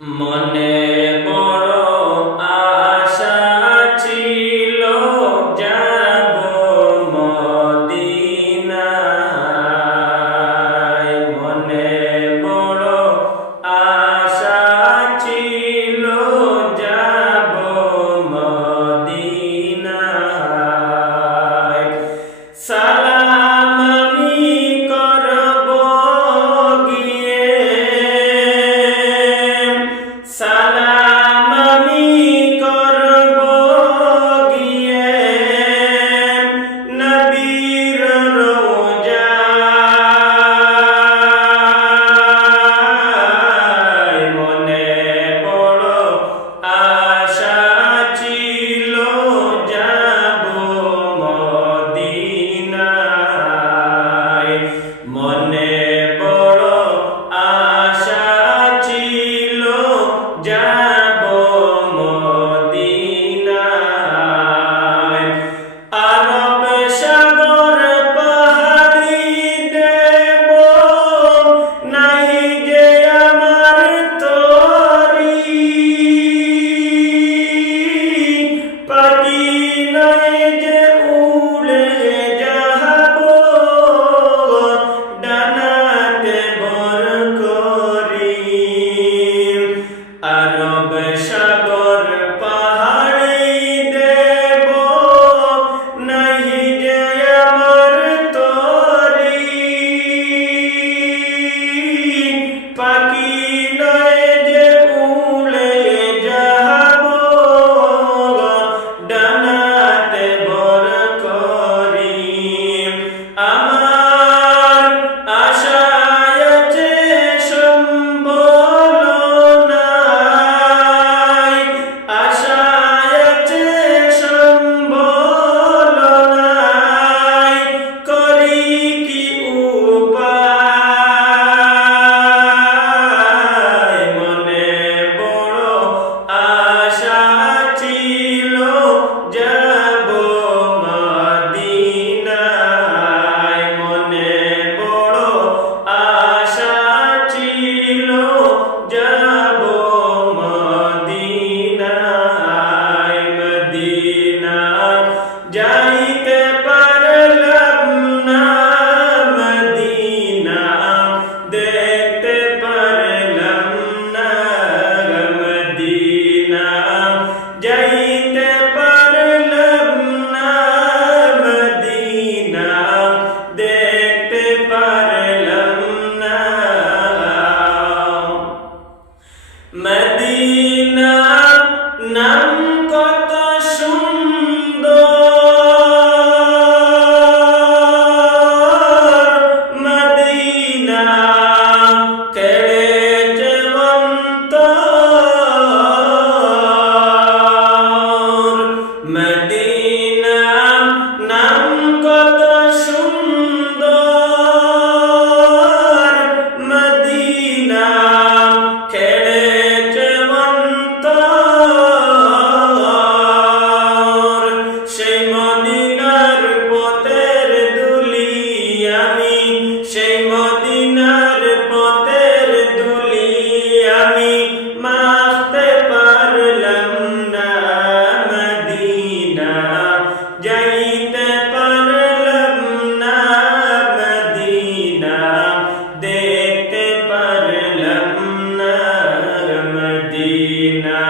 মনে বড় আশা ছিল যাব মদিনায়। মনে বড় আশা ছিল যাব মদিনায়। সালাম আমি করব গিয়ে, সালাম আমি করব গিয়ে নবীর রওজায়। মনে বড় আশা ছিল যাব মদিনায়। মনে বড় আশা ছিল যাব মদিনায়। আরব সাগর পাহাড়ি দেব, নাহি যে আমার তরি। পাখি নয় যে উড়ে যাব, ডানাতে ভর করি। আরব সাগর পাহাড়ি দেব, নাহি যে আমার তরি। পাখি নয় যে উড়ে যাব, ডানাতে ভর করি। আমার আশায় আছে সম্বল নাই, আশায় আছে সম্বল নাই। করি কি উপায়? মনে বড় আশা ছিল যাব মদিনায়। মনে বড় আশা ছিল যাব মদিনায়। মদিনায় যাইতে পারলাম না, মদিনা দেখতে পারলাম না। মদিনা যাইতে পারলাম না, মদিনা দেখতে পারলাম না। মদিনা নাম কত সুন্দর, মদিনা কেড়েছে অন্তর। মদিনা নাম কত সুন্দর, মদিনা খেড়েছে অন্তর। সেই মদিনার পথের ধুলি আমি, সেই মদিনার পথের ধুলি আমি মাখতে পারলাম না। মদিনা যাইতে পারলাম না, মদিনা দেখতে পারলাম না। মদিনা